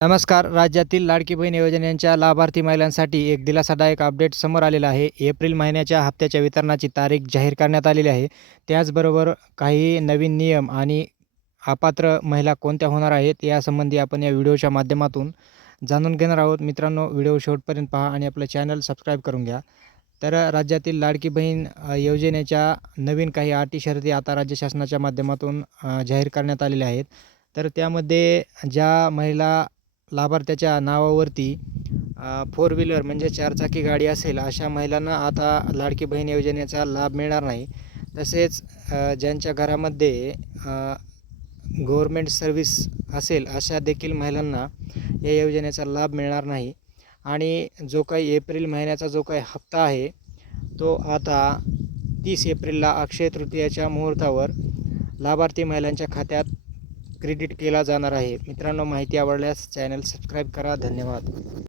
नमस्कार. राज्यातील लाडकी बहीण योजनेच्या लाभार्थी महिलांसाठी एक दिलासादायक अपडेट समोर आलेला आहे. एप्रिल महिन्याच्या हप्त्याच्या वितरणाची तारीख जाहीर करण्यात आलेली आहे. त्याचबरोबर काही नवीन नियम आणि अपात्र महिला कोणत्या होणार आहेत यासंबंधी आपण या व्हिडिओच्या माध्यमातून जाणून घेणार आहोत. मित्रांनो व्हिडिओ शेवटपर्यंत पहा आणि आपलं चॅनल सबस्क्राईब करून घ्या. तर राज्यातील लाडकी बहीण योजनेच्या नवीन काही अटी शर्ती आता राज्य शासनाच्या माध्यमातून जाहीर करण्यात आलेल्या आहेत. तर त्यामध्ये ज्या महिला लाभार्थ्याच्या नावावरती फोर व्हीलर म्हणजे चारचाकी गाडी असेल अशा महिलांना आता लाडकी बहीण योजनेचा लाभ मिळणार नाही. तसेच ज्यांच्या घरामध्ये गव्हर्मेंट सर्व्हिस असेल अशा देखील महिलांना या योजनेचा लाभ मिळणार नाही. आणि जो काही एप्रिल महिन्याचा जो काही हप्ता आहे तो आता तीस एप्रिलला अक्षय तृतीयाच्या मुहूर्तावर लाभार्थी महिलांच्या खात्यात क्रेडिट केला जाणार आहे. मित्रांनो माहिती आवडल्यास चॅनल सबस्क्राईब करा. धन्यवाद.